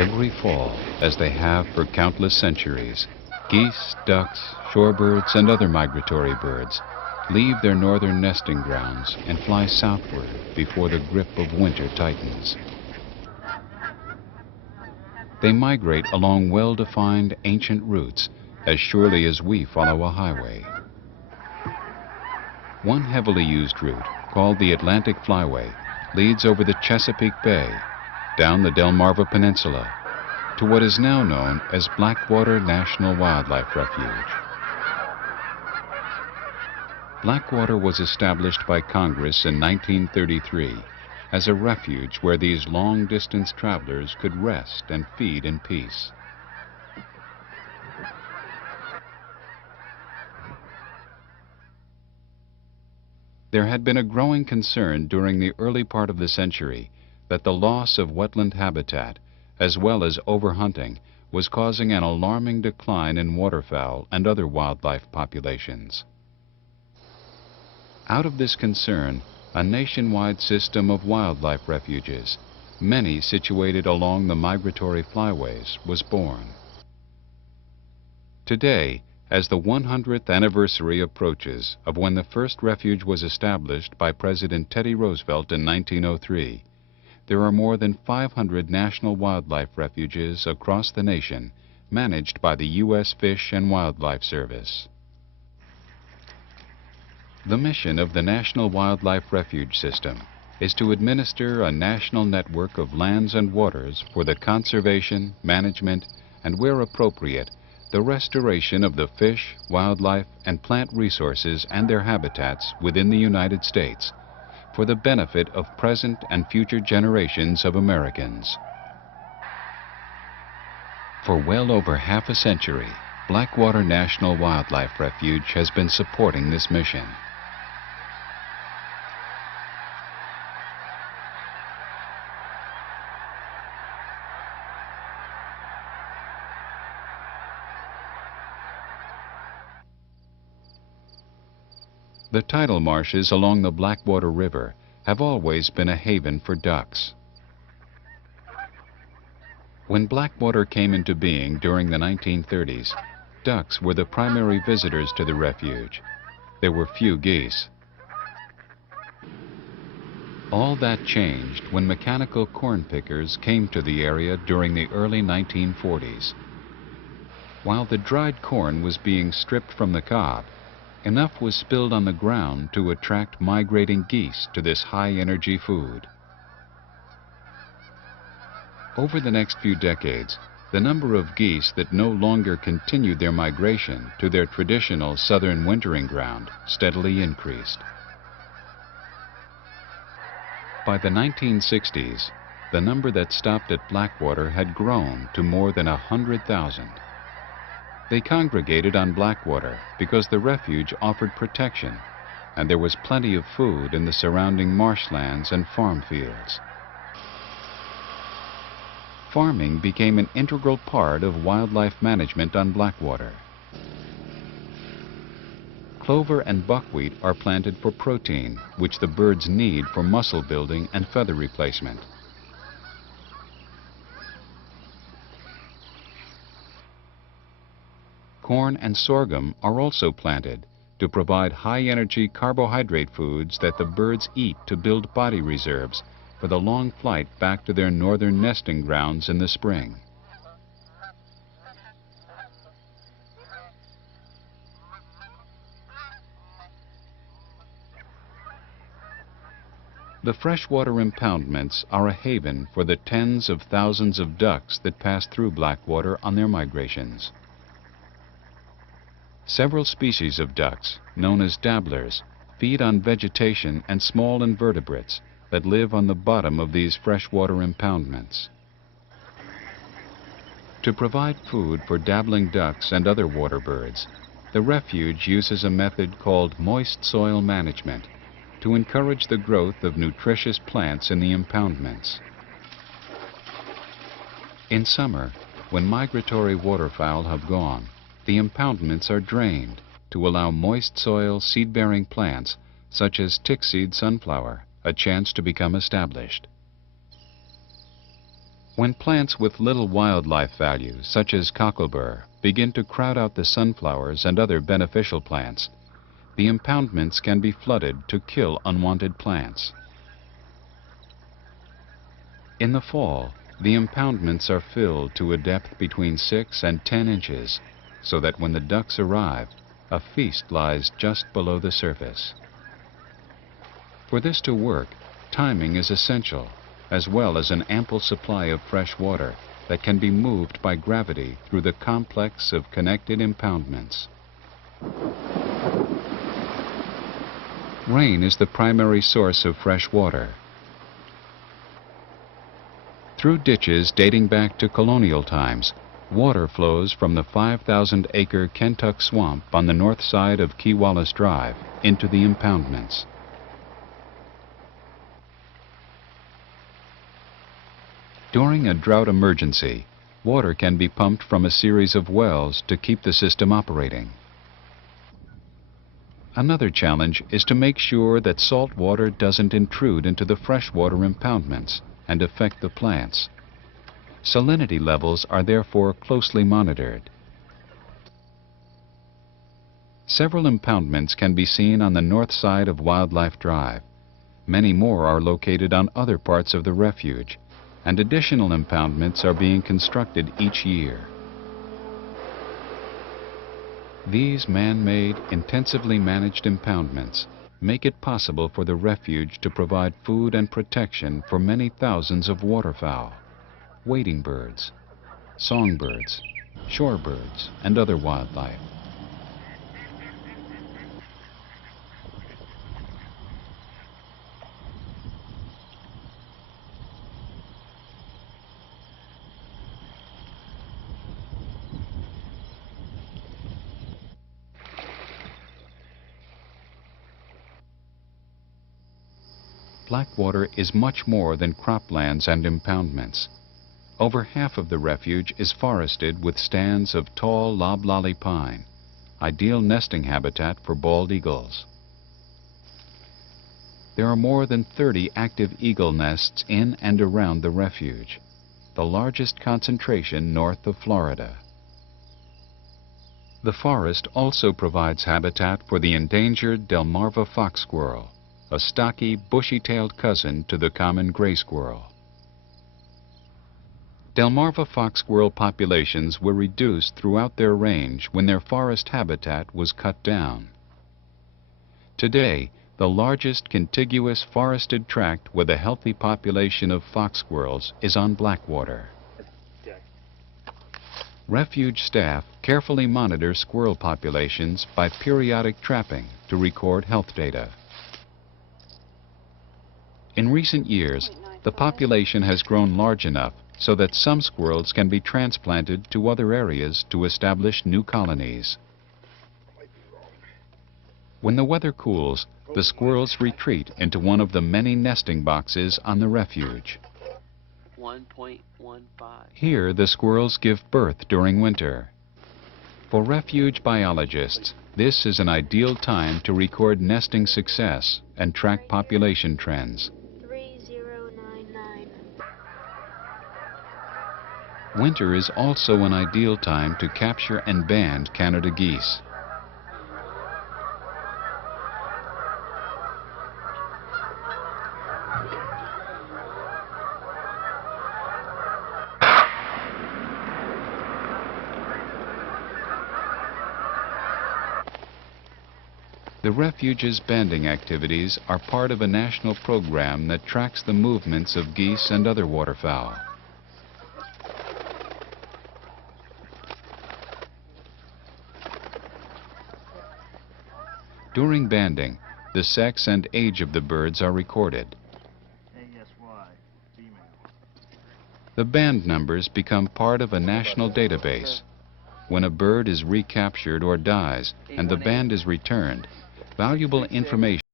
Every fall, as they have for countless centuries, geese, ducks, shorebirds, and other migratory birds leave their northern nesting grounds and fly southward before the grip of winter tightens. They migrate along well-defined ancient routes as surely as we follow a highway. One heavily used route, called the Atlantic Flyway, leads over the Chesapeake Bay, down the Delmarva Peninsula, to what is now known as Blackwater National Wildlife Refuge. Blackwater was established by Congress in 1933 as a refuge where these long-distance travelers could rest and feed in peace. There had been a growing concern during the early part of the century that the loss of wetland habitat, as well as overhunting, was causing an alarming decline in waterfowl and other wildlife populations. Out of this concern, a nationwide system of wildlife refuges, many situated along the migratory flyways, was born. Today, as the 100th anniversary approaches of when the first refuge was established by President Teddy Roosevelt in 1903, there are more than 500 national wildlife refuges across the nation managed by the U.S. Fish and Wildlife Service. The mission of the National Wildlife Refuge System is to administer a national network of lands and waters for the conservation, management, and where appropriate, the restoration of the fish, wildlife, and plant resources and their habitats within the United States for the benefit of present and future generations of Americans. For well over half a century, Blackwater National Wildlife Refuge has been supporting this mission. The tidal marshes along the Blackwater River have always been a haven for ducks. When Blackwater came into being during the 1930s, ducks were the primary visitors to the refuge. There were few geese. All that changed when mechanical corn pickers came to the area during the early 1940s. While the dried corn was being stripped from the cob, enough was spilled on the ground to attract migrating geese to this high-energy food. Over the next few decades, the number of geese that no longer continued their migration to their traditional southern wintering ground steadily increased. By the 1960s, the number that stopped at Blackwater had grown to more than 100,000. They congregated on Blackwater because the refuge offered protection, and there was plenty of food in the surrounding marshlands and farm fields. Farming became an integral part of wildlife management on Blackwater. Clover and buckwheat are planted for protein, which the birds need for muscle building and feather replacement. Corn and sorghum are also planted to provide high-energy carbohydrate foods that the birds eat to build body reserves for the long flight back to their northern nesting grounds in the spring. The freshwater impoundments are a haven for the tens of thousands of ducks that pass through Blackwater on their migrations. Several species of ducks, known as dabblers, feed on vegetation and small invertebrates that live on the bottom of these freshwater impoundments. To provide food for dabbling ducks and other water birds, the refuge uses a method called moist soil management to encourage the growth of nutritious plants in the impoundments. In summer, when migratory waterfowl have gone, the impoundments are drained to allow moist soil seed-bearing plants such as tick seed sunflower a chance to become established. When plants with little wildlife value, such as cocklebur, begin to crowd out the sunflowers and other beneficial plants, the impoundments can be flooded to kill unwanted plants. In the fall, the impoundments are filled to a depth between 6 and 10 inches, so that when the ducks arrive, a feast lies just below the surface. For this to work, timing is essential, as well as an ample supply of fresh water that can be moved by gravity through the complex of connected impoundments. Rain is the primary source of fresh water. Through ditches dating back to colonial times, water flows from the 5,000-acre Kentuck Swamp on the north side of Key Wallace Drive into the impoundments. During a drought emergency, water can be pumped from a series of wells to keep the system operating. Another challenge is to make sure that salt water doesn't intrude into the freshwater impoundments and affect the plants. Salinity levels are therefore closely monitored. Several impoundments can be seen on the north side of Wildlife Drive. Many more are located on other parts of the refuge, and additional impoundments are being constructed each year. These man-made, intensively managed impoundments make it possible for the refuge to provide food and protection for many thousands of waterfowl, wading birds, songbirds, shorebirds, and other wildlife. Blackwater is much more than croplands and impoundments. Over half of the refuge is forested with stands of tall loblolly pine, ideal nesting habitat for bald eagles. There are more than 30 active eagle nests in and around the refuge, the largest concentration north of Florida. The forest also provides habitat for the endangered Delmarva fox squirrel, a stocky, bushy-tailed cousin to the common gray squirrel. Delmarva fox squirrel populations were reduced throughout their range when their forest habitat was cut down. Today, the largest contiguous forested tract with a healthy population of fox squirrels is on Blackwater. Refuge staff carefully monitor squirrel populations by periodic trapping to record health data. In recent years, the population has grown large enough so that some squirrels can be transplanted to other areas to establish new colonies. When the weather cools, the squirrels retreat into one of the many nesting boxes on the refuge. 1.15. Here, the squirrels give birth during winter. For refuge biologists, this is an ideal time to record nesting success and track population trends. 3099. Winter is also an ideal time to capture and band Canada geese. The refuge's banding activities are part of a national program that tracks the movements of geese and other waterfowl. During banding, the sex and age of the birds are recorded. ASY, female. The band numbers become part of a national database. When a bird is recaptured or dies and the band is returned, valuable information